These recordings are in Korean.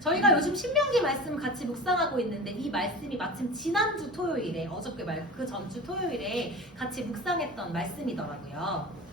저희가 요즘 신명기 말씀 같이 묵상하고 있는데 이 말씀이 마침 지난주 토요일에 어저께 말고 그 전주 토요일에 같이 묵상했던 말씀이더라고요.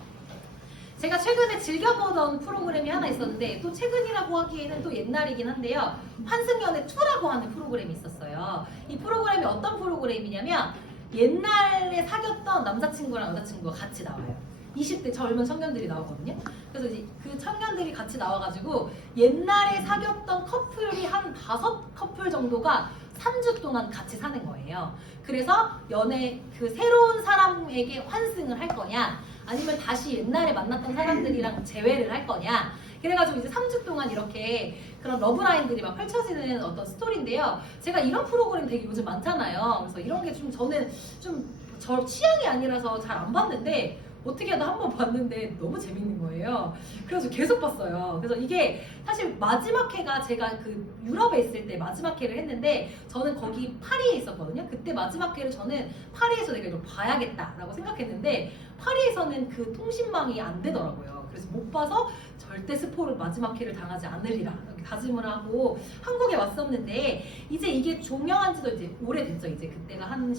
제가 최근에 즐겨보던 프로그램이 하나 있었는데 또 최근이라고 하기에는 또 옛날이긴 한데요. 환승연애 2라고 하는 프로그램이 있었어요. 이 프로그램이 어떤 프로그램이냐면 옛날에 사귀었던 남자친구랑 여자친구가 같이 나와요. 20대 젊은 청년들이 나오거든요. 그래서 이제 그 청년들이 같이 나와가지고 옛날에 사귀었던 커플이 한 다섯 커플 정도가 3주 동안 같이 사는 거예요. 그래서 연애 그 새로운 사람에게 환승을 할 거냐, 아니면 다시 옛날에 만났던 사람들이랑 재회를 할 거냐. 그래가지고 이제 3주 동안 이렇게 그런 러브라인들이 막 펼쳐지는 어떤 스토리인데요. 제가 이런 프로그램 되게 요즘 많잖아요. 그래서 이런 게 좀 저는 좀 저 취향이 아니라서 잘 안 봤는데 어떻게 하다 한 번 봤는데 너무 재밌는 거예요. 그래서 계속 봤어요. 그래서 이게 사실 마지막 회가 제가 그 유럽에 있을 때 마지막 회를 했는데 저는 거기 파리에 있었거든요. 그때 마지막 회를 저는 파리에서 내가 이걸 봐야겠다라고 생각했는데 파리에서는 그 통신망이 안 되더라고요. 그래서 못 봐서 절대 스포를 마지막 회를 당하지 않으리라 다짐을 하고 한국에 왔었는데 이제 이게 종영한 지도 이제 오래됐죠. 이제 그때가 한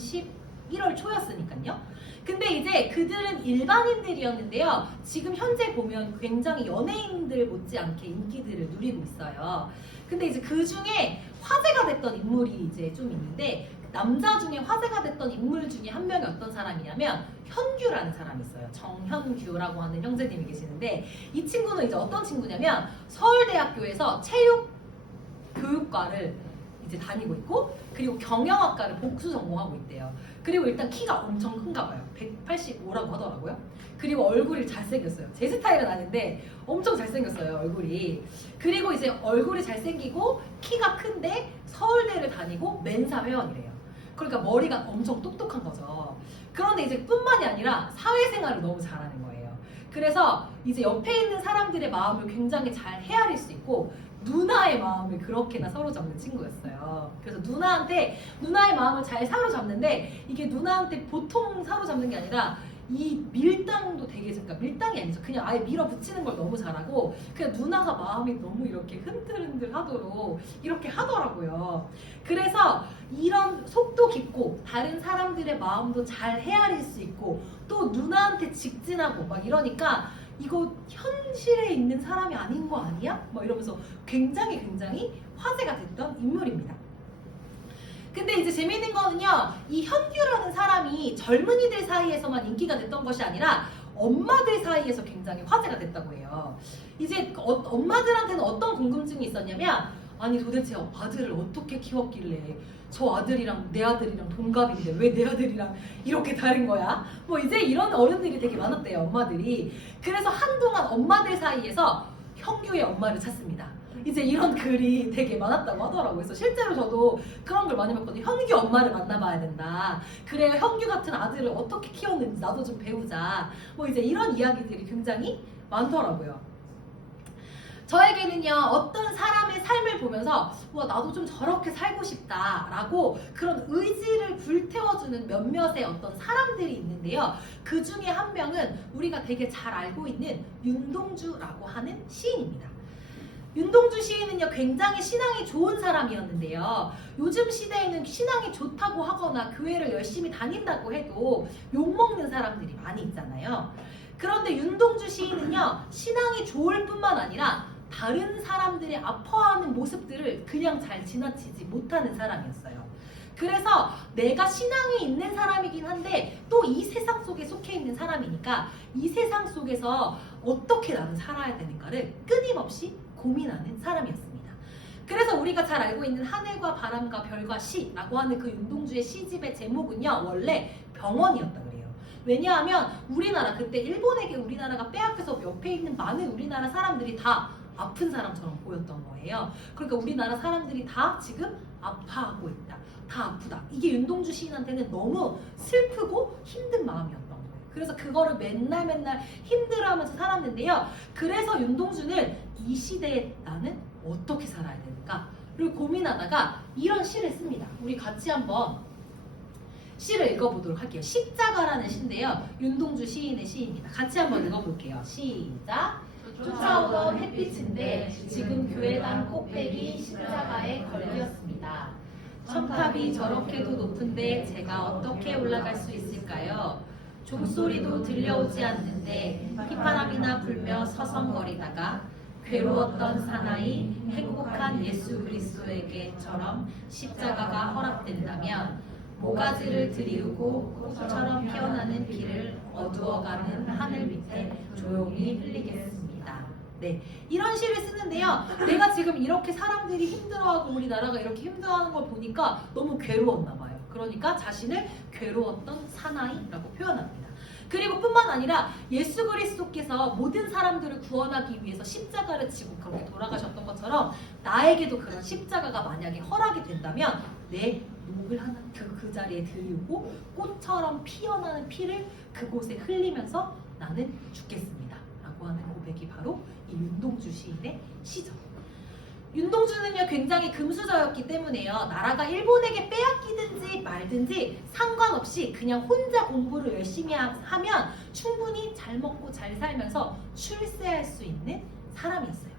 11월 초였으니까요. 근데 이제 그들은 일반인들이었는데요. 지금 현재 보면 굉장히 연예인들 못지않게 인기들을 누리고 있어요. 근데 이제 그 중에 화제가 됐던 인물이 이제 좀 있는데 남자 중에 화제가 됐던 인물 중에 한 명이 어떤 사람이냐면 현규라는 사람이 있어요. 정현규라고 하는 형제님이 계시는데 이 친구는 이제 어떤 친구냐면 서울대학교에서 체육 교육과를 이제 다니고 있고 그리고 경영학과를 복수 전공하고 있대요. 그리고 일단 키가 엄청 큰가 봐요. 185라고 하더라고요. 그리고 얼굴이 잘생겼어요. 제 스타일은 아닌데 엄청 잘생겼어요, 얼굴이. 그리고 이제 얼굴이 잘생기고 키가 큰데 서울대를 다니고 멘사 회원이래요. 그러니까 머리가 엄청 똑똑한 거죠. 그런데 이제 뿐만이 아니라 사회생활을 너무 잘하는 거예요. 그래서 이제 옆에 있는 사람들의 마음을 굉장히 잘 헤아릴 수 있고 누나의 마음을 그렇게나 사로잡는 친구였어요. 그래서 누나한테 누나의 마음을 잘 사로잡는데 이게 누나한테 보통 사로잡는 게 아니라 이 밀당도 되게 그러니까 밀당이 아니죠. 그냥 아예 밀어붙이는 걸 너무 잘하고 그냥 누나가 마음이 너무 이렇게 흔들흔들 하도록 이렇게 하더라고요. 그래서 이런 속도 깊고 다른 사람들의 마음도 잘 헤아릴 수 있고 또 누나한테 직진하고 막 이러니까 이거 현실에 있는 사람이 아닌 거 아니야? 막 이러면서 굉장히 굉장히 화제가 됐던 인물입니다. 근데 이제 재밌는 거는요, 이 현규라는 사람이 젊은이들 사이에서만 인기가 됐던 것이 아니라 엄마들 사이에서 굉장히 화제가 됐다고 해요. 이제 어- 엄마들한테는 어떤 궁금증이 있었냐면, 아니 도대체 아들을 어떻게 키웠길래 저 아들이랑 내 아들이랑 동갑인데 왜 내 아들이랑 이렇게 다른 거야? 뭐 이제 이런 어른들이 되게 많았대요, 엄마들이. 그래서 한동안 엄마들 사이에서 현규의 엄마를 찾습니다. 이제 이런 글이 되게 많았다고 하더라고요. 그래서 실제로 저도 그런 걸 많이 봤거든요. 현규 엄마를 만나봐야 된다. 그래야 현규 같은 아들을 어떻게 키웠는지 나도 좀 배우자. 뭐 이제 이런 이야기들이 굉장히 많더라고요. 저에게는요 어떤 사람의 삶을 보면서 와 나도 좀 저렇게 살고 싶다라고 그런 의지를 불태워주는 몇몇의 어떤 사람들이 있는데요. 그 중에 한 명은 우리가 되게 잘 알고 있는 윤동주라고 하는 시인입니다. 윤동주 시인은요 굉장히 신앙이 좋은 사람이었는데요. 요즘 시대에는 신앙이 좋다고 하거나 교회를 열심히 다닌다고 해도 욕먹는 사람들이 많이 있잖아요. 그런데 윤동주 시인은요 신앙이 좋을 뿐만 아니라 다른 사람들이 아파하는 모습들을 그냥 잘 지나치지 못하는 사람이었어요. 그래서 내가 신앙이 있는 사람이긴 한데 또 이 세상 속에 속해 있는 사람이니까 이 세상 속에서 어떻게 나는 살아야 되는가를 끊임없이 고민하는 사람이었습니다. 그래서 우리가 잘 알고 있는 하늘과 바람과 별과 시라고 하는 그 윤동주의 시집의 제목은요 원래 병원이었다 그래요. 왜냐하면 우리나라 그때 일본에게 우리나라가 빼앗겨서 옆에 있는 많은 우리나라 사람들이 다 아픈 사람처럼 보였던 거예요. 그러니까 우리나라 사람들이 다 지금 아파하고 있다. 다 아프다. 이게 윤동주 시인한테는 너무 슬프고 힘든 마음이었던 거예요. 그래서 그거를 맨날 맨날 힘들어하면서 살았는데요. 그래서 윤동주는 이 시대에 나는 어떻게 살아야 되는가를 고민하다가 이런 시를 씁니다. 우리 같이 한번 시를 읽어보도록 할게요. 십자가라는 시인데요. 윤동주 시인의 시입니다. 같이 한번 읽어볼게요. 시작. 쫓아오던 햇빛인데 지금 교회당 꼭대기 십자가에 걸렸습니다. 첨탑이 저렇게도 높은데 제가 어떻게 올라갈 수 있을까요? 종소리도 들려오지 않는데 휘파람이나 불며 서성거리다가 괴로웠던 사나이 행복한 예수 그리스도에게처럼 십자가가 허락된다면 모가지를 들이우고 꽃처럼 피어나는 비를 어두워가는 하늘 밑에 조용히 흘리겠습니다. 네, 이런 시를 쓰는데요. 내가 지금 이렇게 사람들이 힘들어하고 우리나라가 이렇게 힘들어하는 걸 보니까 너무 괴로웠나 봐요. 그러니까 자신을 괴로웠던 사나이라고 표현합니다. 그리고 뿐만 아니라 예수 그리스도께서 모든 사람들을 구원하기 위해서 십자가를 지고 그렇게 돌아가셨던 것처럼 나에게도 그런 십자가가 만약에 허락이 된다면 내 목을 하나 그, 그 자리에 들이우고 꽃처럼 피어나는 피를 그곳에 흘리면서 나는 죽겠습니다. 라고 하는 고백이 바로 이 윤동주 시인의 시죠. 윤동주는요 굉장히 금수저였기 때문에요 나라가 일본에게 빼앗기든지 말든지 상관없이 그냥 혼자 공부를 열심히 하- 하면 충분히 잘 먹고 잘 살면서 출세할 수 있는 사람이었어요.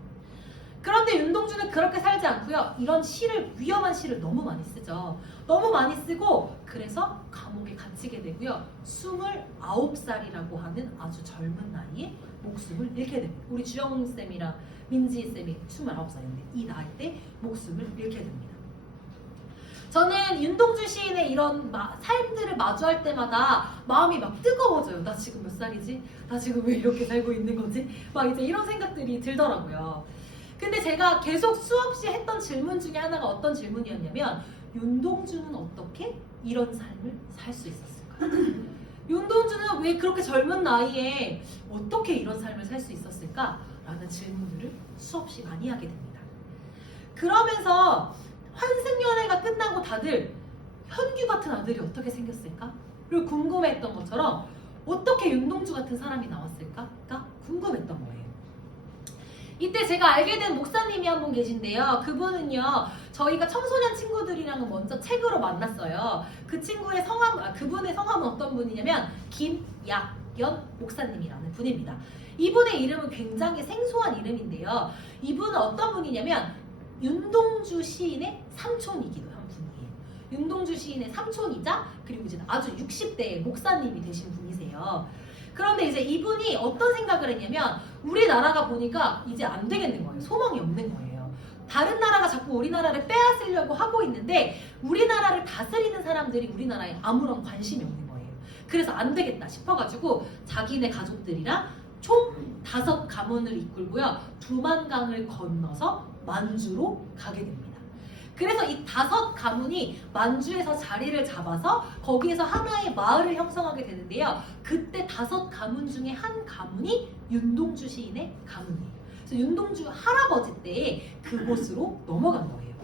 그런데 윤동주는 그렇게 살지 않고요 이런 시를 위험한 시를 너무 많이 쓰죠. 너무 많이 쓰고 그래서 감옥에 갇히게 되고요 29살이라고 하는 아주 젊은 나이에 목숨을 잃게 됩니다. 우리 주영 쌤이랑 민지 쌤이 29살인데 이 나이 때 목숨을 잃게 됩니다. 저는 윤동주 시인의 이런 마- 삶들을 마주할 때마다 마음이 막 뜨거워져요. 나 지금 몇 살이지? 나 지금 왜 이렇게 살고 있는 거지? 막 이제 이런 생각들이 들더라고요. 근데 제가 계속 수없이 했던 질문 중에 하나가 어떤 질문이었냐면 윤동주는 어떻게 이런 삶을 살 수 있었을까? 윤동주는 왜 그렇게 젊은 나이에 어떻게 이런 삶을 살 수 있었을까? 라는 질문들을 수없이 많이 하게 됩니다. 그러면서 환승연애가 끝나고 다들 현규 같은 아들이 어떻게 생겼을까?를 궁금했던 것처럼 어떻게 윤동주 같은 사람이 나왔을까? 이때 제가 알게 된 목사님이 한 분 계신데요. 그분은요, 저희가 청소년 친구들이랑은 먼저 책으로 만났어요. 그 친구의 성함, 아, 그분의 성함은 어떤 분이냐면 김약연 목사님이라는 분입니다. 이분의 이름은 굉장히 생소한 이름인데요. 이분은 어떤 분이냐면 윤동주 시인의 삼촌이기도 한 분이에요. 윤동주 시인의 삼촌이자 그리고 이제 아주 60대의 목사님이 되신 분이세요. 그런데 이제 이분이 어떤 생각을 했냐면 우리나라가 보니까 이제 안 되겠는 거예요. 소망이 없는 거예요. 다른 나라가 자꾸 우리나라를 빼앗으려고 하고 있는데 우리나라를 다스리는 사람들이 우리나라에 아무런 관심이 없는 거예요. 그래서 안 되겠다 싶어가지고 자기네 가족들이랑 총 다섯 가문을 이끌고요. 두만강을 건너서 만주로 가게 됩니다. 그래서 이 다섯 가문이 만주에서 자리를 잡아서 거기에서 하나의 마을을 형성하게 되는데요. 그때 다섯 가문 중에 한 가문이 윤동주 시인의 가문이에요. 그래서 윤동주 할아버지 때 그곳으로 넘어간 거예요.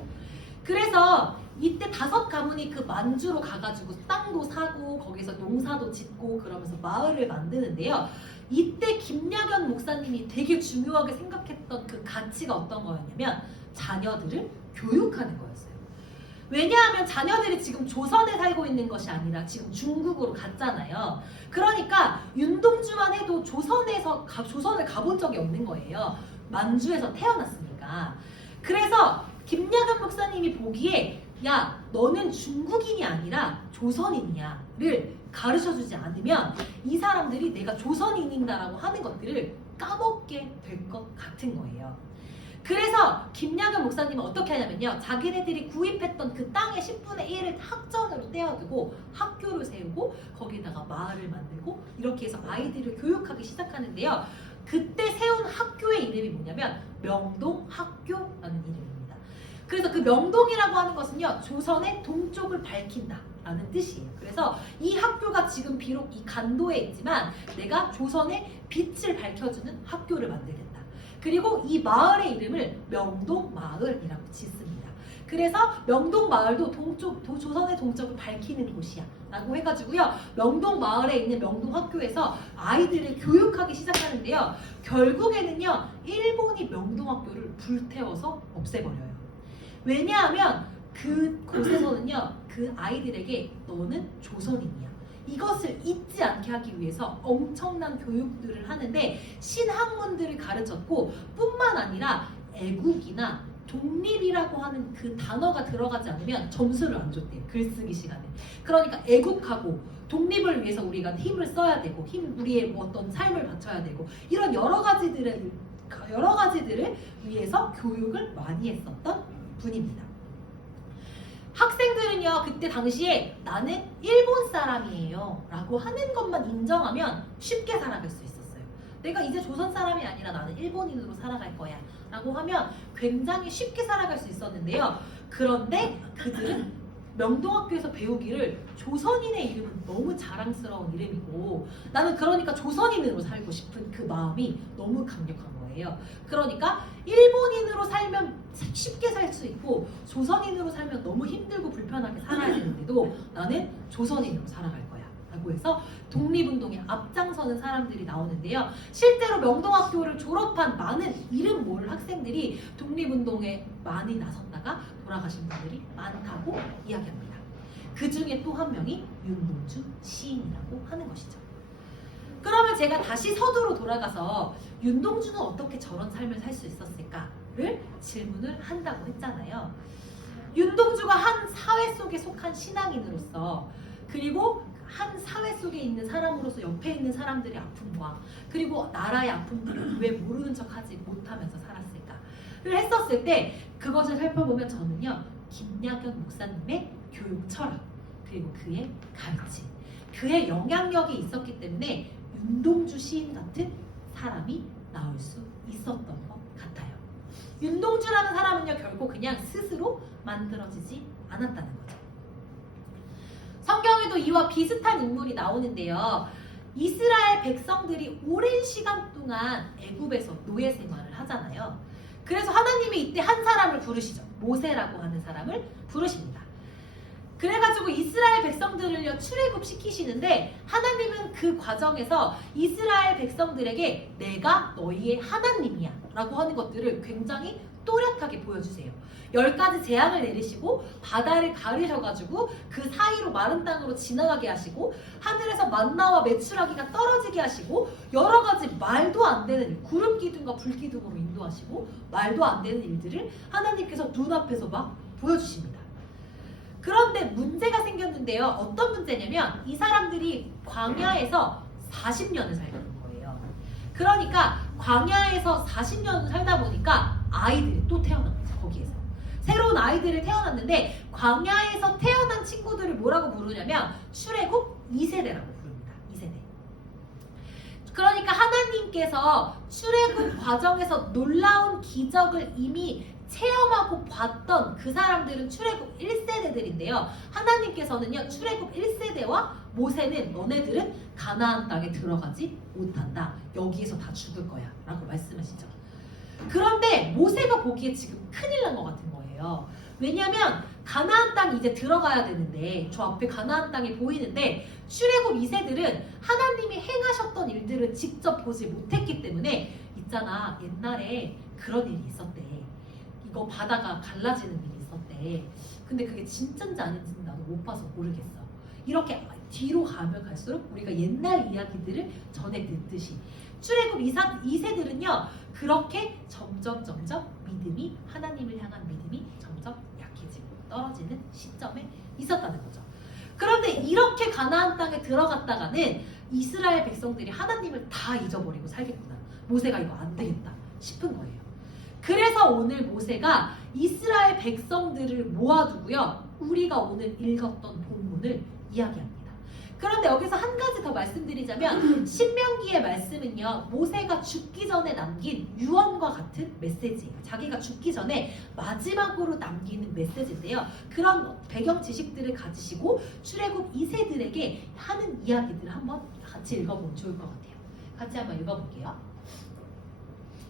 그래서 이때 다섯 가문이 그 만주로 가가지고 땅도 사고 거기서 농사도 짓고 그러면서 마을을 만드는데요. 이때 김약연 목사님이 되게 중요하게 생각했던 그 가치가 어떤 거였냐면 자녀들을 교육하는 거였어요. 왜냐하면 자녀들이 지금 조선에 살고 있는 것이 아니라 지금 중국으로 갔잖아요. 그러니까 윤동주만 해도 조선에서 가- 조선을 가본 적이 없는 거예요. 만주에서 태어났으니까. 그래서 김야간 목사님이 보기에 야 너는 중국인이 아니라 조선인이야를 가르쳐 주지 않으면 이 사람들이 내가 조선인인가라고 하는 것들을 까먹게 될 것 같은 거예요. 그래서 김야근 목사님은 어떻게 하냐면요. 자기네들이 구입했던 그 땅의 10분의 1을 학전으로 떼어두고 학교를 세우고 거기다가 마을을 만들고 이렇게 해서 아이들을 교육하기 시작하는데요. 그때 세운 학교의 이름이 뭐냐면 명동학교라는 이름입니다. 그래서 그 명동이라고 하는 것은요. 조선의 동쪽을 밝힌다 라는 뜻이에요. 그래서 이 학교가 지금 비록 이 간도에 있지만 내가 조선의 빛을 밝혀주는 학교를 만들겠다. 그리고 이 마을의 이름을 명동마을이라고 짓습니다. 그래서 명동마을도 동쪽, 도- 조선의 동쪽을 밝히는 곳이야. 라고 해가지고요. 명동마을에 있는 명동학교에서 아이들을 교육하기 시작하는데요. 결국에는요. 일본이 명동학교를 불태워서 없애버려요. 왜냐하면 그 곳에서는요. 그 아이들에게 너는 조선인이야. 이것을 잊지 않게 하기 위해서 엄청난 교육들을 하는데 신학문들을 가르쳤고 뿐만 아니라 애국이나 독립이라고 하는 그 단어가 들어가지 않으면 점수를 안 줬대요. 글쓰기 시간에. 그러니까 애국하고 독립을 위해서 우리가 힘을 써야 되고 힘 우리의 뭐 어떤 삶을 바쳐야 되고 이런 여러 가지들을 여러 가지들을 위해서 교육을 많이 했었던 분입니다. 학생들은요 그때 당시에 나는 일본 사람이에요 라고 하는 것만 인정하면 쉽게 살아갈 수 있었어요 내가 이제 조선 사람이 아니라 나는 일본인으로 살아갈 거야 라고 하면 굉장히 쉽게 살아갈 수 있었는데요 그런데 그들은 명동학교에서 배우기를 조선인의 이름은 너무 자랑스러운 이름이고 나는 그러니까 조선인으로 살고 싶은 그 마음이 너무 강력한 거예요. 그러니까 일본인으로 살면 쉽게 살 수 있고 조선인으로 살면 너무 힘들고 불편하게 살아야 되는데도 나는 조선인으로 살아갈 거야. 라고 해서 독립운동에 앞장서는 사람들이 나오는데요. 실제로 명동학교를 졸업한 많은 이름 모를 학생들이 독립운동에 많이 나섰다가 돌아가신 분들이 많다고 이야기합니다. 그 중에 또 한 명이 윤동주 시인이라고 하는 것이죠. 그러면 제가 다시 서두로 돌아가서 윤동주는 어떻게 저런 삶을 살 수 있었을까를 질문을 한다고 했잖아요. 윤동주가 한 사회 속에 속한 신앙인으로서 그리고 한 사회 속에 있는 사람으로서 옆에 있는 사람들의 아픔과 그리고 나라의 아픔들을 왜 모르는 척하지 못하면서 살았을까를 했었을 때 그것을 살펴보면 저는요 김야경 목사님의 교육 철학 그리고 그의 가르침 그의 영향력이 있었기 때문에 윤동주 시인 같은 사람이 나올 수 있었던 것. 윤동주라는 사람은요 결코 그냥 스스로 만들어지지 않았다는 거죠. 성경에도 이와 비슷한 인물이 나오는데요. 이스라엘 백성들이 오랜 시간 동안 애굽에서 노예 생활을 하잖아요. 그래서 하나님이 이때 한 사람을 부르시죠. 모세라고 하는 사람을 부르십니다. 그래가지고 이스라엘 백성들을요 출애굽 시키시는데 하나님은 그 과정에서 이스라엘 백성들에게 내가 너희의 하나님이야 라고 하는 것들을 굉장히 또렷하게 보여주세요. 열 가지 재앙을 내리시고 바다를 가르셔가지고 그 사이로 마른 땅으로 지나가게 하시고 하늘에서 만나와 메추라기가 떨어지게 하시고 여러 가지 말도 안 되는 일, 구름 기둥과 불 기둥으로 인도하시고 말도 안 되는 일들을 하나님께서 눈앞에서 막 보여주십니다. 그런데 문제가 생겼는데요. 어떤 문제냐면 이 사람들이 광야에서 40년을 살는 거예요. 그러니까 광야에서 40년을 살다 보니까 아이들이 또 거죠. 거기에서. 새로운 아이들이 태어났는데 광야에서 태어난 친구들을 뭐라고 부르냐면 출애굽 2세대라고 부릅니다. 2세대. 그러니까 하나님께서 출애굽 과정에서 놀라운 기적을 이미 체험하고 봤던 그 사람들은 출애굽 1세대들인데요. 하나님께서는요. 출애굽 1세대와 모세는 너네들은 가나안 땅에 들어가지 못한다. 여기에서 다 죽을 거야. 라고 말씀하시죠. 그런데 모세가 보기에 지금 큰일 난 것 같은 거예요. 왜냐하면 가나안 땅 이제 들어가야 되는데 저 앞에 가나안 땅이 보이는데 출애굽 2세들은 하나님이 행하셨던 일들을 직접 보지 못했기 때문에 있잖아 옛날에 그런 일이 있었대. 이거 바다가 갈라지는 일이 있었대. 근데 그게 진짜인지 아닌지는 나도 못 봐서 모르겠어. 이렇게 뒤로 가면 갈수록 우리가 옛날 이야기들을 전해 듣듯이 출애굽 2사, 2세들은요 그렇게 점점 점점 믿음이 하나님을 향한 믿음이 점점 약해지고 떨어지는 시점에 있었다는 거죠. 그런데 이렇게 가나안 땅에 들어갔다가는 이스라엘 백성들이 하나님을 다 잊어버리고 살겠구나. 모세가 이거 안 되겠다 싶은 거예요. 그래서 오늘 모세가 이스라엘 백성들을 모아두고요. 우리가 오늘 읽었던 본문을 이야기합니다. 그런데 여기서 한 가지 더 말씀드리자면 신명기의 말씀은요. 모세가 죽기 전에 남긴 유언과 같은 메시지예요. 자기가 죽기 전에 마지막으로 남기는 메시지인데요. 그런 배경 지식들을 가지시고 출애굽 2세들에게 하는 이야기들을 한번 같이 읽어보면 좋을 것 같아요. 같이 한번 읽어볼게요.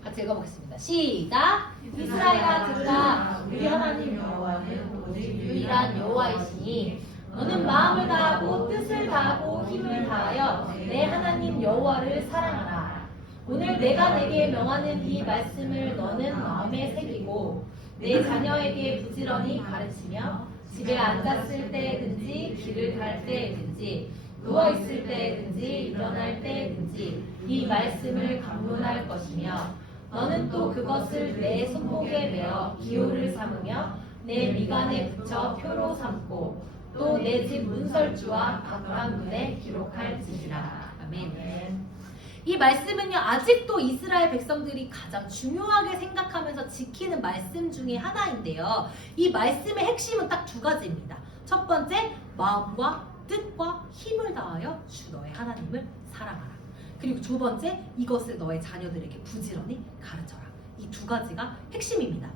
같이 읽어보겠습니다. 시작! 이스라엘아 들으라 우리 하나님 여호와는 오직 유일한 여호와이시니 너는 마음을 다하고 뜻을 다하고 힘을 다하여 내 하나님 여호와를 사랑하라. 오늘 내가 내게 명하는 이 말씀을 너는 마음에 새기고 내 자녀에게 부지런히 가르치며 집에 앉았을 때든지 길을 갈 때든지 누워 있을 때든지 일어날 때든지 이 말씀을 강론할 것이며 너는 또 그것을 내 손목에 메어 기호를 삼으며 내 미간에 붙여 표로 삼고 또 내 집 문설주와 각각문에 기록할지니라. 아멘. 이 말씀은요 아직도 이스라엘 백성들이 가장 중요하게 생각하면서 지키는 말씀 중에 하나인데요. 이 말씀의 핵심은 딱 두 가지입니다. 첫 번째 마음과 뜻과 힘을 다하여 주 너의 하나님을 사랑하라. 그리고 두 번째 이것을 너의 자녀들에게 부지런히 가르쳐라. 이 두 가지가 핵심입니다.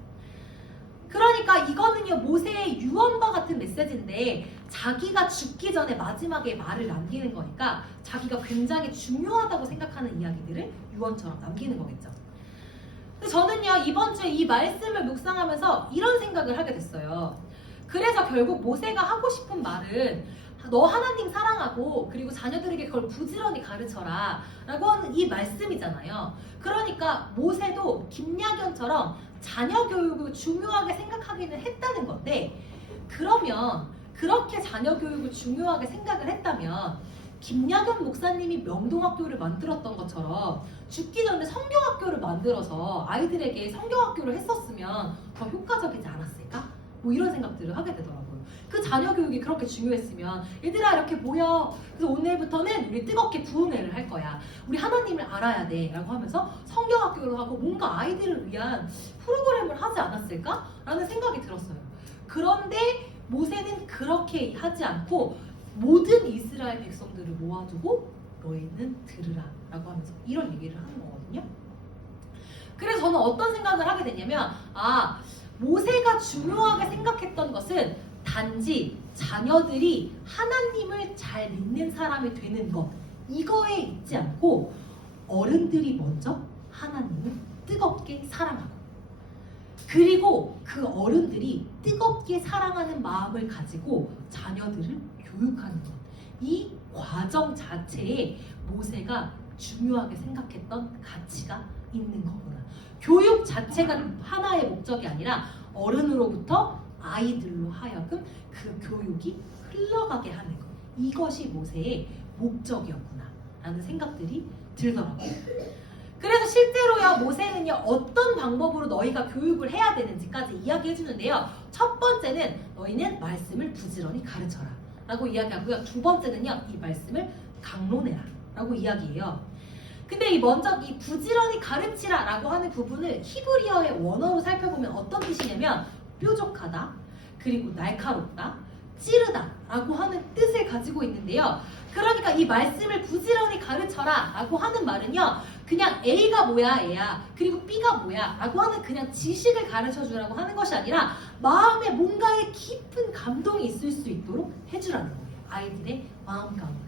그러니까 이거는요 모세의 유언과 같은 메시지인데 자기가 죽기 전에 마지막에 말을 남기는 거니까 자기가 굉장히 중요하다고 생각하는 이야기들을 유언처럼 남기는 거겠죠. 저는요 이번 주에 이 말씀을 묵상하면서 이런 생각을 하게 됐어요. 그래서 결국 모세가 하고 싶은 말은 너 하나님 사랑하고 그리고 자녀들에게 그걸 부지런히 가르쳐라 라고 하는 이 말씀이잖아요. 그러니까 모세도 김야견처럼 자녀 교육을 중요하게 생각하기는 했다는 건데 그러면 그렇게 자녀 교육을 중요하게 생각을 했다면 김야견 목사님이 명동학교를 만들었던 것처럼 죽기 전에 성경학교를 만들어서 아이들에게 성경학교를 했었으면 더 효과적이지 않았을까? 뭐 이런 생각들을 하게 되더라고요. 그 자녀 교육이 그렇게 중요했으면 얘들아 이렇게 모여. 그래서 오늘부터는 우리 뜨겁게 부흥회를 할 거야. 우리 하나님을 알아야 돼 라고 하면서 성경학교를 하고 뭔가 아이들을 위한 프로그램을 하지 않았을까? 라는 생각이 들었어요. 그런데 모세는 그렇게 하지 않고 모든 이스라엘 백성들을 모아두고 너희는 들으라. 라고 하면서 이런 얘기를 하는 거거든요. 그래서 저는 어떤 생각을 하게 됐냐면 아 모세가 중요하게 생각했던 것은 단지 자녀들이 하나님을 잘 믿는 사람이 되는 것 이거에 있지 않고 어른들이 먼저 하나님을 뜨겁게 사랑하고 그리고 그 어른들이 뜨겁게 사랑하는 마음을 가지고 자녀들을 교육하는 것. 이 과정 자체에 모세가 중요하게 생각했던 가치가 있는 거구나. 교육 자체가 하나의 목적이 아니라 어른으로부터 아이들로 하여금 그 교육이 흘러가게 하는 것. 이것이 모세의 목적이었구나. 라는 생각들이 들더라고요. 그래서 실제로요, 모세는요, 어떤 방법으로 너희가 교육을 해야 되는지까지 이야기해 주는데요. 첫 번째는 너희는 말씀을 부지런히 가르쳐라. 라고 이야기하고요. 두 번째는요, 이 말씀을 강론해라. 라고 이야기해요. 근데 이 먼저 이 부지런히 가르치라 라고 하는 부분을 히브리어의 원어로 살펴보면 어떤 뜻이냐면 뾰족하다, 그리고 날카롭다, 찌르다 라고 하는 뜻을 가지고 있는데요. 그러니까 이 말씀을 부지런히 가르쳐라 라고 하는 말은요. 그냥 A가 뭐야 A야 그리고 B가 뭐야 라고 하는 그냥 지식을 가르쳐 주라고 하는 것이 아니라 마음에 뭔가의 깊은 감동이 있을 수 있도록 해주라는 거예요. 아이들의 마음 가운데.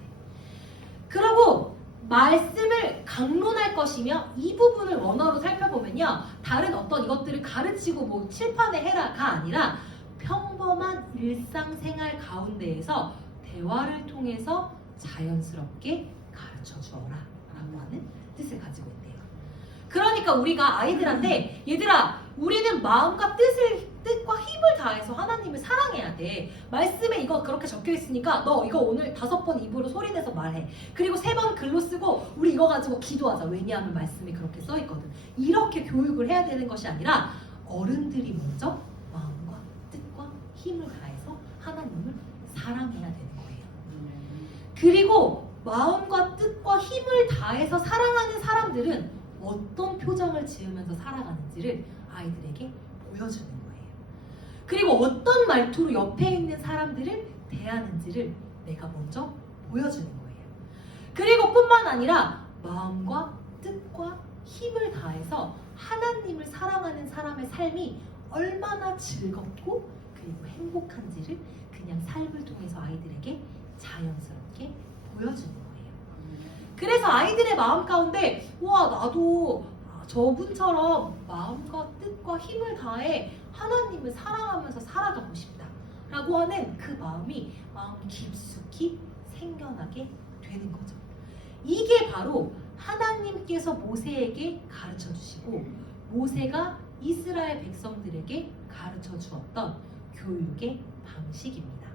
그리고 말씀을 강론할 것이며 이 부분을 원어로 살펴보면요. 다른 어떤 이것들을 가르치고 뭐 칠판에 해라가 아니라 평범한 일상생활 가운데에서 대화를 통해서 자연스럽게 가르쳐 주어라 라고 하는 뜻을 가지고 있대요. 그러니까 우리가 아이들한테 얘들아 우리는 마음과 뜻을 뜻과 힘을 다해서 하나님을 사랑해야 돼. 말씀에 이거 그렇게 적혀 있으니까 너 이거 오늘 다섯 번 입으로 소리내서 말해. 그리고 세 번 글로 쓰고 우리 이거 가지고 기도하자. 왜냐하면 말씀이 그렇게 써 있거든. 이렇게 교육을 해야 되는 것이 아니라 어른들이 먼저 마음과 뜻과 힘을 다해서 하나님을 사랑해야 되는 거예요. 그리고 마음과 뜻과 힘을 다해서 사랑하는 사람들은 어떤 표정을 지으면서 살아가는지를 아이들에게 보여주는. 그리고 어떤 말투로 옆에 있는 사람들을 대하는지를 내가 먼저 보여주는 거예요. 그리고 뿐만 아니라 마음과 뜻과 힘을 다해서 하나님을 사랑하는 사람의 삶이 얼마나 즐겁고 그리고 행복한지를 그냥 삶을 통해서 아이들에게 자연스럽게 보여주는 거예요. 그래서 아이들의 마음 가운데 와 나도 저분처럼 마음과 뜻과 힘을 다해 하나님을 사랑하면서 살아가고 싶다 라고 하는 그 마음이 마음 깊숙이 생겨나게 되는 거죠. 이게 바로 하나님께서 모세에게 가르쳐 주시고 모세가 이스라엘 백성들에게 가르쳐 주었던 교육의 방식입니다.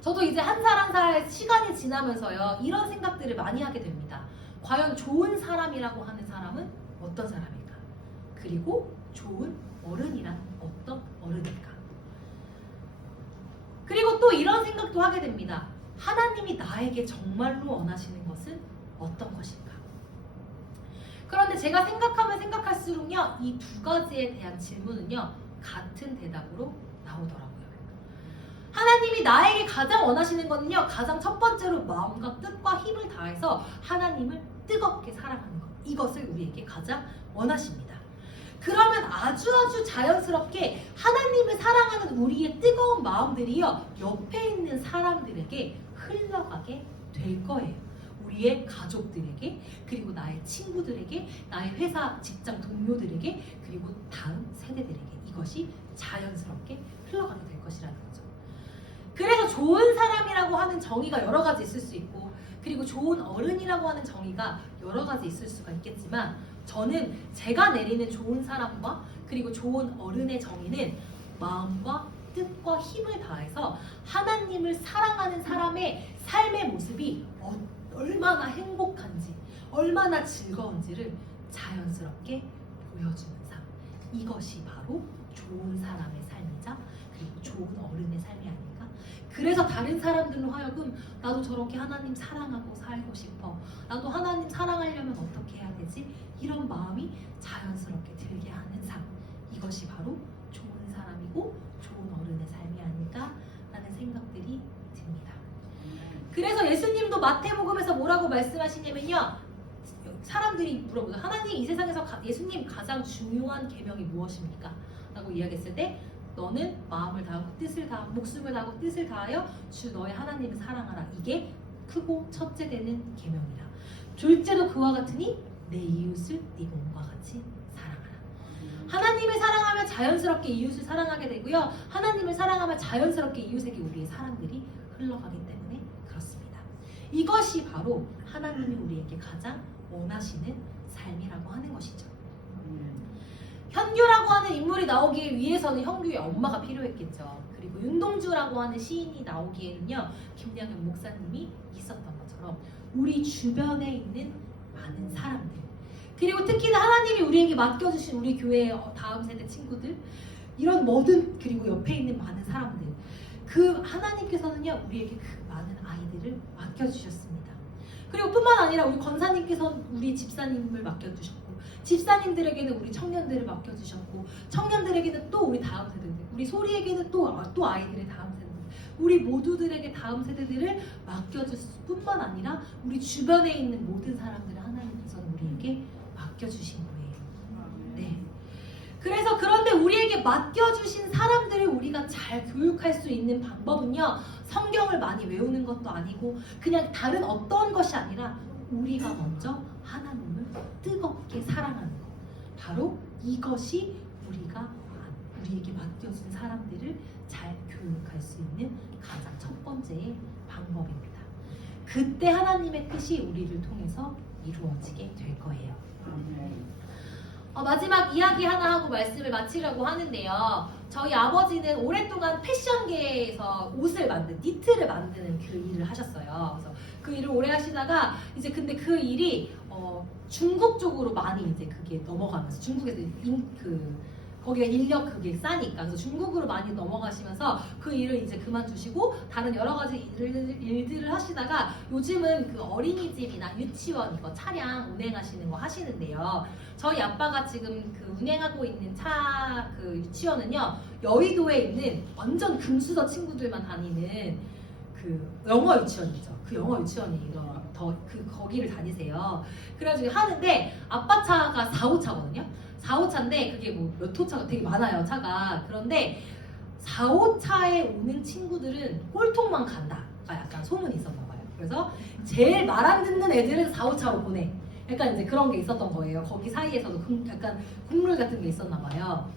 저도 이제 한 살 한 살 시간이 지나면서요 이런 생각들을 많이 하게 됩니다. 과연 좋은 사람이라고 하는 사람은 어떤 사람일까? 그리고 좋은 어른이란 어떤 어른일까? 그리고 또 이런 생각도 하게 됩니다. 하나님이 나에게 정말로 원하시는 것은 어떤 것일까? 그런데 제가 생각하면 생각할수록요, 이 두 가지에 대한 질문은요, 같은 대답으로 나오더라고요. 하나님이 나에게 가장 원하시는 거는요, 가장 첫 번째로 마음과 뜻과 힘을 다해서 하나님을 뜨겁게 사랑하는 것. 이것을 우리에게 가장 원하십니다. 그러면 아주 아주 자연스럽게 하나님을 사랑하는 우리의 뜨거운 마음들이요, 옆에 있는 사람들에게 흘러가게 될 거예요. 우리의 가족들에게, 그리고 나의 친구들에게, 나의 회사 직장 동료들에게, 그리고 다음 세대들에게 이것이 자연스럽게 흘러가게 될 것이라는 거죠. 그래서 좋은 사람이라고 하는 정의가 여러 가지 있을 수 있고, 그리고 좋은 어른이라고 하는 정의가 여러 가지 있을 수가 있겠지만, 저는 제가 내리는 좋은 사람과 그리고 좋은 어른의 정의는 마음과 뜻과 힘을 다해서 하나님을 사랑하는 사람의 삶의 모습이 어- 얼마나 행복한지, 얼마나 즐거운지를 자연스럽게 보여주는 삶. 이것이 바로 좋은 사람의 삶이자 그리고 좋은 어른의 삶이 아닌가. 그래서 다른 사람들로 하여금 나도 저렇게 하나님 사랑하고 살고 싶어. 나도 하나님 사랑하려면 어떻게 해야 되지? 이런 마음이 자연스럽게 들게 하는 삶. 이것이 바로 좋은 사람이고 좋은 어른의 삶이 아닐까 라는 생각들이 듭니다. 그래서 예수님도 마태복음에서 뭐라고 말씀하시냐면요. 사람들이 물어보죠. 하나님 이 세상에서 가- 예수님 가장 중요한 계명이 무엇입니까? 라고 이야기했을 때 너는 마음을 다하고 뜻을 다하고 목숨을 다하고 뜻을 다하여 주 너의 하나님을 사랑하라. 이게 크고 첫째 되는 계명이라. 둘째도 그와 같으니 내 이웃을 네 몸과 같이 사랑하라. 하나님을 사랑하면 자연스럽게 이웃을 사랑하게 되고요. 하나님을 사랑하면 자연스럽게 이웃에게 우리의 사랑들이 흘러가기 때문에 그렇습니다. 이것이 바로 하나님이 우리에게 가장 원하시는 삶이라고 하는 것이죠. 현규라고 하는 인물이 나오기 위해서는 현규의 엄마가 필요했겠죠. 그리고 윤동주라고 하는 시인이 나오기에는요, 김양현 목사님이 있었던 것처럼 우리 주변에 있는 많은 사람들, 그리고 특히나 하나님이 우리에게 맡겨주신 우리 교회의 어, 다음 세대 친구들, 이런 모든 그리고 옆에 있는 많은 사람들, 그 하나님께서는요 우리에게 그 많은 아이들을 맡겨주셨습니다. 그리고 뿐만 아니라 우리 권사님께서는 우리 집사님을 맡겨주셨고 집사님들에게는 우리 청년들을 맡겨주셨고 청년들에게는 또 우리 다음 세대들 우리 소리에게는 또, 아- 또 아이들의 다음 세대들 우리 모두들에게 다음 세대들을 맡겨줄 뿐만 아니라 우리 주변에 있는 모든 사람들을 우리에게 맡겨주신 거예요. 네. 그래서 그런데 우리에게 맡겨주신 사람들을 우리가 잘 교육할 수 있는 방법은요, 성경을 많이 외우는 것도 아니고, 그냥 다른 어떤 것이 아니라, 우리가 먼저 하나님을 뜨겁게 사랑하는 것. 바로 이것이 우리가 우리에게 맡겨준 사람들을 잘 교육할 수 있는 가장 첫 번째의 방법입니다. 그때 하나님의 뜻이 우리를 통해서 이루어지게 될 거예요. 어, 마지막 이야기 하나 하고 말씀을 마치려고 하는데요. 저희 아버지는 오랫동안 패션계에서 옷을 만든 니트를 만드는 그 일을 하셨어요. 그래서 그 일을 오래 하시다가 이제 근데 그 일이 어, 중국 쪽으로 많이 이제 그게 넘어가면서 중국에서 인, 그 거기가 인력 그게 싸니까 그래서 중국으로 많이 넘어가시면서 그 일을 이제 그만두시고 다른 여러 가지 일을, 일들을 하시다가 요즘은 그 어린이집이나 유치원 이거 차량 운행하시는 거 하시는데요. 저희 아빠가 지금 그 운행하고 있는 차 그 유치원은요 여의도에 있는 완전 금수저 친구들만 다니는 그 영어 유치원이죠. 그 영어 유치원이 이거 더그 거기를 다니세요. 그래가지고 하는데 아빠 차가 4호차거든요. 4호차인데 그게 뭐 몇 호차가 되게 많아요 차가. 그런데 4호차에 오는 친구들은 꼴통만 간다가 약간 소문이 있었나 봐요. 그래서 제일 말 안 듣는 애들은 4호차로 보내. 약간 이제 그런 게 있었던 거예요. 거기 사이에서도 금- 약간 국물 같은 게 있었나 봐요.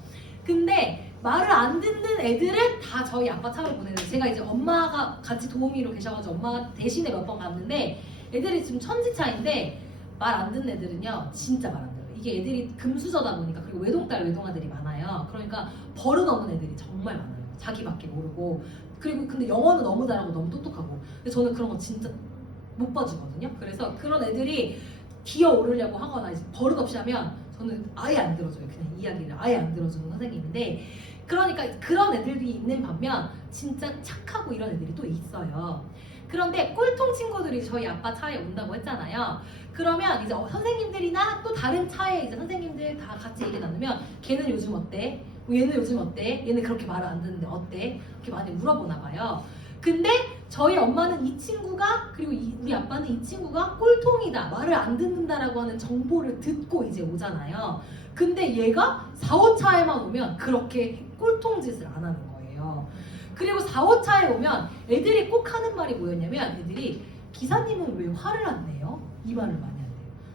근데 말을 안 듣는 애들은 다 저희 아빠 차로 보내는데 제가 이제 엄마가 같이 도우미로 계셔가지고 엄마가 대신에 몇 번 갔는데 애들이 지금 천지차인데 말 안 듣는 애들은요 진짜 말 안 들어요. 이게 애들이 금수저다 보니까 그리고 외동딸 외동아들이 많아요. 그러니까 버릇 없는 애들이 정말 많아요. 자기밖에 모르고 그리고 근데 영어는 너무 잘하고 너무 똑똑하고 근데 저는 그런 거 진짜 못 봐주거든요. 그래서 그런 애들이 기어 오르려고 하거나 이제 버릇 없이 하면 저는 아예 안 들어줘요. 그냥 이야기를 아예 안 들어주는 선생님인데 그러니까 그런 애들이 있는 반면 진짜 착하고 이런 애들이 또 있어요. 그런데 꼴통 친구들이 저희 아빠 차에 온다고 했잖아요. 그러면 이제 어, 선생님들이나 또 다른 차에 이제 선생님들 다 같이 얘기 나누면 걔는 요즘 어때? 뭐 얘는 요즘 어때? 얘는 그렇게 말을 안 듣는데 어때? 이렇게 많이 물어보나 봐요. 근데 저희 엄마는 이 친구가 그리고 이- 우리 아빠는 이 친구가 꼴통이다 말을 안 듣는다라고 하는 정보를 듣고 이제 오잖아요. 근데 얘가 4, 5차에만 오면 그렇게 꼴통 짓을 안 하는 거예요. 그리고 4, 5차에 오면 애들이 꼭 하는 말이 뭐였냐면 애들이 기사님은 왜 화를 안 내요? 이 말을 많이 한대요.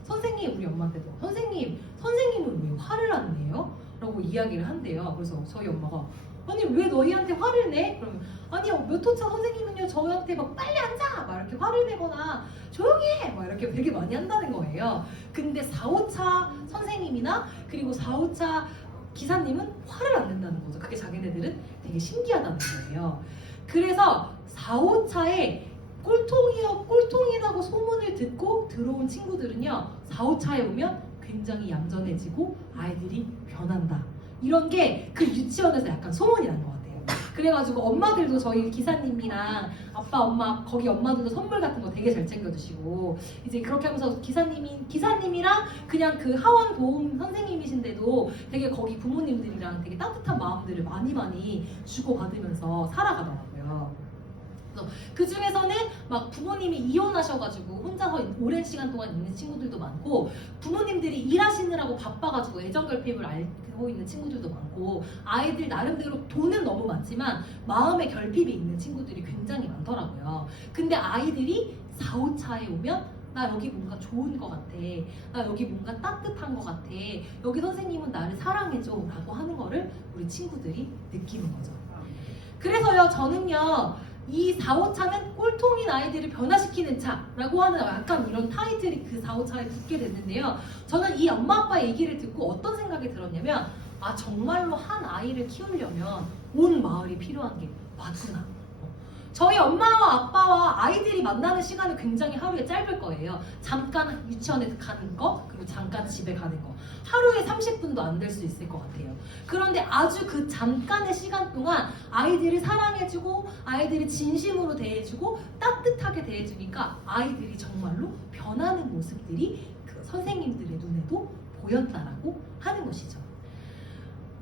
선생님 우리 엄마한테도 선생님 선생님은 왜 화를 안 내요? 라고 이야기를 한대요. 그래서 저희 엄마가 아니 왜 너희한테 화를 내? 그러면 아니요 몇 호차 선생님은요 저희한테 막 빨리 앉아 막 이렇게 화를 내거나 조용히 해막 이렇게 되게 많이 한다는 거예요. 근데 4, 5차 선생님이나 그리고 4, 5차 기사님은 화를 안 낸다는 거죠. 그게 자기네들은 되게 신기하다는 거예요. 그래서 4, 5차에 꼴통이요 꼴통이라고 소문을 듣고 들어온 친구들은요 4, 5차에 오면 굉장히 얌전해지고 아이들이 변한다. 이런 게 그 유치원에서 약간 소문이 난것 같아요. 그래가지고 엄마들도 저희 기사님이랑 아빠 엄마 거기 엄마들도 선물 같은 거 되게 잘 챙겨주시고 이제 그렇게 하면서 기사님이 기사님이랑 그냥 그 하원 보험 선생님이신데도 되게 거기 부모님들이랑 되게 따뜻한 마음들을 많이 많이 주고 받으면서 살아가더라고요. 그 중에서는 막 부모님이 이혼하셔가지고 혼자서 오랜 시간 동안 있는 친구들도 많고 부모님들이 일하시느라고 바빠가지고 애정 결핍을 앓고 있는 친구들도 많고 아이들 나름대로 돈은 너무 많지만 마음의 결핍이 있는 친구들이 굉장히 많더라고요. 근데 아이들이 4, 5차에 오면 나 여기 뭔가 좋은 것 같아. 나 여기 뭔가 따뜻한 것 같아. 여기 선생님은 나를 사랑해줘. 라고 하는 거를 우리 친구들이 느끼는 거죠. 그래서요, 저는요, 이 4, 5차는 꼴통인 아이들을 변화시키는 차라고 하는 약간 이런 타이틀이 그 4, 5차에 붙게 됐는데요. 저는 이 엄마 아빠 얘기를 듣고 어떤 생각이 들었냐면, 아, 정말로 한 아이를 키우려면 온 마을이 필요한 게 맞구나. 어. 저희 엄마와 아빠와 아이들이 만나는 시간은 굉장히 하루에 짧을 거예요. 잠깐 유치원에 가는 거, 그리고 잠깐 집에 가는 거. 하루에 30분도 안 될 수 있을 것 같아요. 그런데 아주 그 잠깐의 시간 동안 아이들을 사랑해주고 아이들을 진심으로 대해주고 따뜻하게 대해주니까 아이들이 정말로 변하는 모습들이 그 선생님들의 눈에도 보였다라고 하는 것이죠.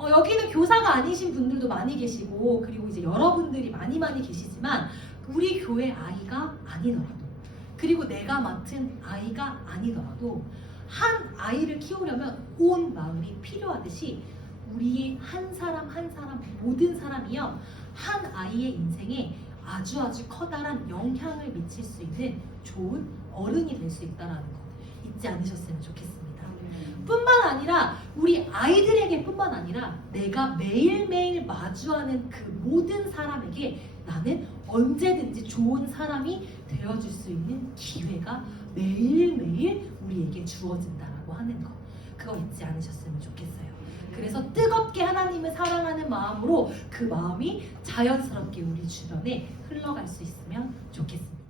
어, 여기는 교사가 아니신 분들도 많이 계시고 그리고 이제 여러분들이 많이 많이 계시지만 우리 교회 아이가 아니더라도 그리고 내가 맡은 아이가 아니더라도 한 아이를 키우려면 온 마을이 필요하듯이 우리 한 사람 한 사람 모든 사람이요 한 아이의 인생에 아주 아주 커다란 영향을 미칠 수 있는 좋은 어른이 될 수 있다라는 거 잊지 않으셨으면 좋겠습니다. 뿐만 아니라 우리 아이들에게 뿐만 아니라 내가 매일매일 마주하는 그 모든 사람에게 나는 언제든지 좋은 사람이 되어줄 수 있는 기회가 매일매일 우리에게 주어진다라고 하는 거 그거 잊지 않으셨으면 좋겠어요. 그래서 뜨겁게 하나님을 사랑하는 마음으로 그 마음이 자연스럽게 우리 주변에 흘러갈 수 있으면 좋겠습니다.